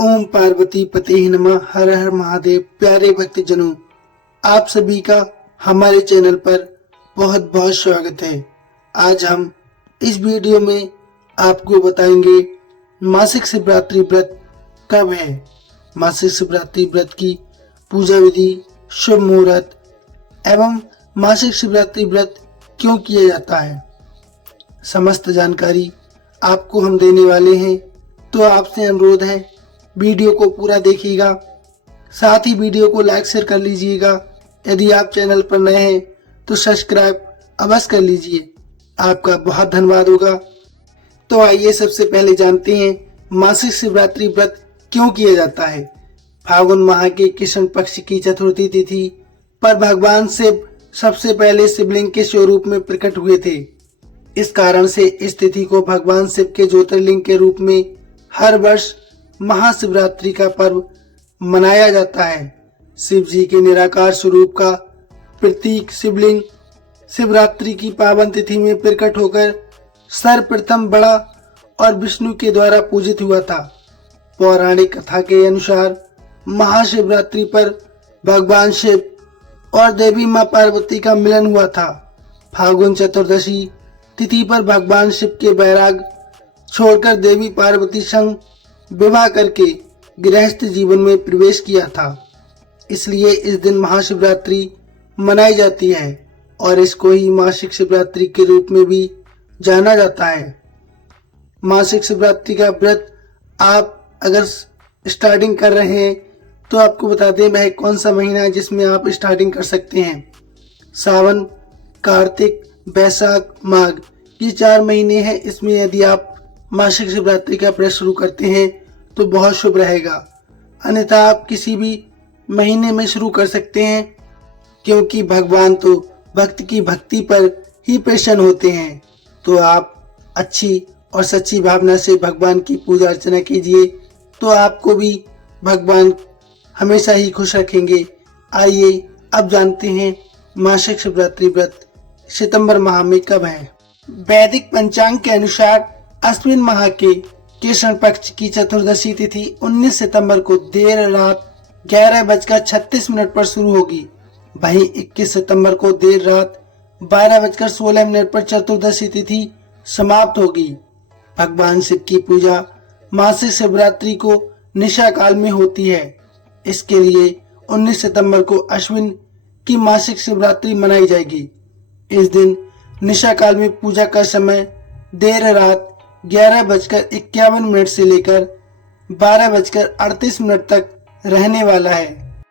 ओम पार्वती पते नमः। हर हर महादेव। प्यारे भक्तजनों, आप सभी का हमारे चैनल पर बहुत बहुत स्वागत है। आज हम इस वीडियो में आपको बताएंगे मासिक शिवरात्रि व्रत कब है, मासिक शिवरात्रि व्रत की पूजा विधि, शुभ मुहूर्त एवं मासिक शिवरात्रि व्रत क्यों किया जाता है। समस्त जानकारी आपको हम देने वाले हैं, तो आपसे अनुरोध है वीडियो को पूरा देखिएगा। साथ ही वीडियो को लाइक शेयर कर लीजिएगा। यदि आप चैनल पर नए हैं तो सब्सक्राइब अवश्य कर लीजिए, आपका बहुत धन्यवाद होगा। तो आइए सबसे पहले जानते हैं मासिक शिवरात्रि व्रत क्यों किया जाता है। फागुन माह के कृष्ण पक्ष की चतुर्थी तिथि पर भगवान शिव सबसे पहले शिवलिंग के स्वरूप में प्रकट हुए थे। इस कारण से इस तिथि को भगवान शिव के ज्योतिर्लिंग के रूप में हर वर्ष महाशिवरात्रि का पर्व मनाया जाता है। शिव जी के निराकार स्वरूप का प्रतीक शिवलिंग शिवरात्रि की पावन तिथि में प्रकट होकर सर्वप्रथम बड़ा और विष्णु के द्वारा पूजित हुआ था। पौराणिक कथा के अनुसार महाशिवरात्रि पर भगवान शिव और देवी मां पार्वती का मिलन हुआ था। फागुन चतुर्दशी तिथि पर भगवान शिव के बैराग छोड़कर देवी पार्वती संग विवाह करके गृहस्थ जीवन में प्रवेश किया था। इसलिए इस दिन महाशिवरात्रि मनाई जाती है और इसको ही मासिक शिवरात्रि के रूप में भी जाना जाता है। मासिक शिवरात्रि का व्रत आप अगर स्टार्टिंग कर रहे हैं तो आपको बता दें वह कौन सा महीना है जिसमें आप स्टार्टिंग कर सकते हैं। सावन, कार्तिक, बैसाख, माघ, ये 4 महीने हैं। इसमें यदि आप मासिक शिवरात्रि का व्रत शुरू करते हैं तो बहुत शुभ रहेगा। अन्यथा आप किसी भी महीने में शुरू कर सकते हैं, क्योंकि भगवान तो भक्त की भक्ति पर ही प्रसन्न होते हैं। तो आप अच्छी और सच्ची भावना से भगवान की पूजा अर्चना कीजिए, तो आपको भी भगवान हमेशा ही खुश रखेंगे। आइए अब जानते हैं मासिक शिवरात्रि व्रत सितंबर माह में कब है। वैदिक पंचांग के अनुसार अश्विन माह के कृष्ण पक्ष की चतुर्दशी तिथि 19 सितंबर को देर रात 11:36 पर शुरू होगी। वहीं 21 सितंबर को देर रात 12:16 पर चतुर्दशी तिथि समाप्त होगी। भगवान शिव की पूजा मासिक शिवरात्रि को निशा काल में होती है। इसके लिए 19 सितंबर को अश्विन की मासिक शिवरात्रि मनाई जाएगी। इस दिन निशा काल में पूजा का समय देर रात 11:51 से लेकर 12:38 तक रहने वाला है।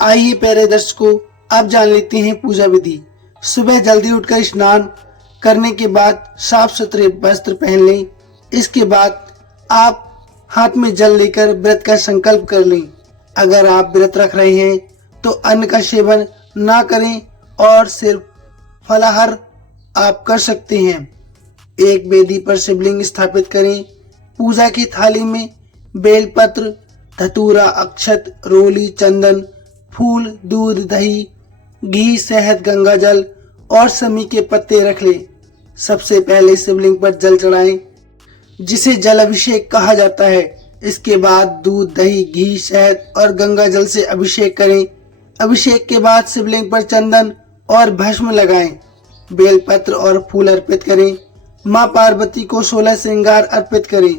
आइए प्यारे दर्शकों, अब जान लेते हैं पूजा विधि। सुबह जल्दी उठकर स्नान करने के बाद साफ सुथरे वस्त्र पहन लें। इसके बाद आप हाथ में जल लेकर व्रत का संकल्प कर लें। अगर आप व्रत रख रहे हैं तो अन्न का सेवन ना करें और सिर्फ फलाहार आप कर सकते हैं। एक वेदी पर शिवलिंग स्थापित करें। पूजा की थाली में बेलपत्र, धतूरा, अक्षत, रोली, चंदन, फूल, दूध, दही, घी, शहद, गंगा जल और समी के पत्ते रख लें। सबसे पहले शिवलिंग पर जल चढ़ाएं, जिसे जल अभिषेक कहा जाता है। इसके बाद दूध, दही, घी, शहद और गंगा जल से अभिषेक करें। अभिषेक के बाद शिवलिंग पर चंदन और भस्म लगाएं। बेलपत्र और फूल अर्पित करें। मां पार्वती को 16 श्रृंगार अर्पित करें।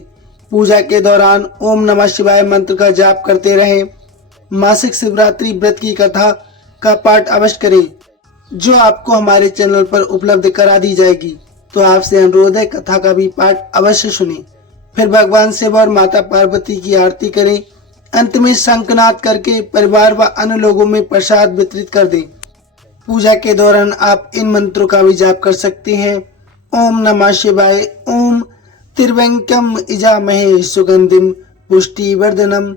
पूजा के दौरान ओम नमः शिवाय मंत्र का जाप करते रहें। मासिक शिवरात्रि व्रत की कथा का पाठ अवश्य करें, जो आपको हमारे चैनल पर उपलब्ध करा दी जाएगी। तो आपसे अनुरोध है कथा का भी पाठ अवश्य सुनें। फिर भगवान शिव और माता पार्वती की आरती करें। अंत में शंखनाद करके परिवार व अन्य लोगों में प्रसाद वितरित कर दें। पूजा के दौरान आप इन मंत्रों का भी जाप कर सकते हैं। ओम नमः शिवाय, ओम त्र्यंबकम यजामहे सुगंधिम पुष्टिवर्धनम।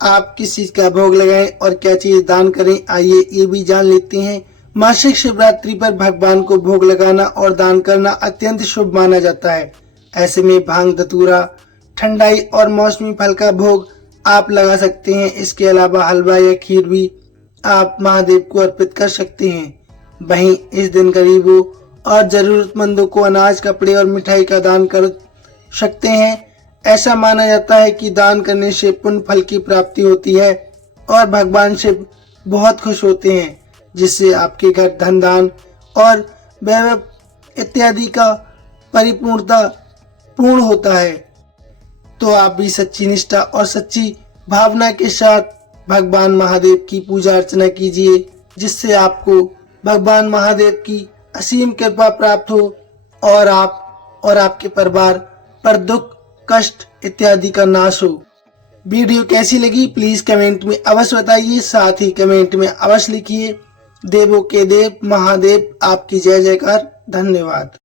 आप किस चीज का भोग लगाएं और क्या चीज दान करें, आइए ये भी जान लेते हैं। मासिक शिवरात्रि पर भगवान को भोग लगाना और दान करना अत्यंत शुभ माना जाता है। ऐसे में भांग, धतूरा, ठंडाई और मौसमी फल का भोग आप लगा सकते हैं। इसके अलावा हलवा या खीर भी आप महादेव को अर्पित कर सकते हैं। वहीं इस दिन गरीबों और जरूरतमंदों को अनाज, कपड़े और मिठाई का दान कर सकते हैं। ऐसा माना जाता है कि दान करने से पुण्य फल की प्राप्ति होती है और भगवान शिव बहुत खुश होते हैं, जिससे आपके घर धन दान और वैभव इत्यादि का परिपूर्णता पूर्ण होता है। तो आप भी सच्ची निष्ठा और सच्ची भावना के साथ भगवान महादेव की पूजा अर्चना कीजिए, जिससे आपको भगवान महादेव की असीम कृपा प्राप्त हो और आप और आपके परिवार पर दुख कष्ट इत्यादि का नाश हो। वीडियो कैसी लगी प्लीज कमेंट में अवश्य बताइए। साथ ही कमेंट में अवश्य लिखिए देवों के देव महादेव आपकी जय जयकार। धन्यवाद।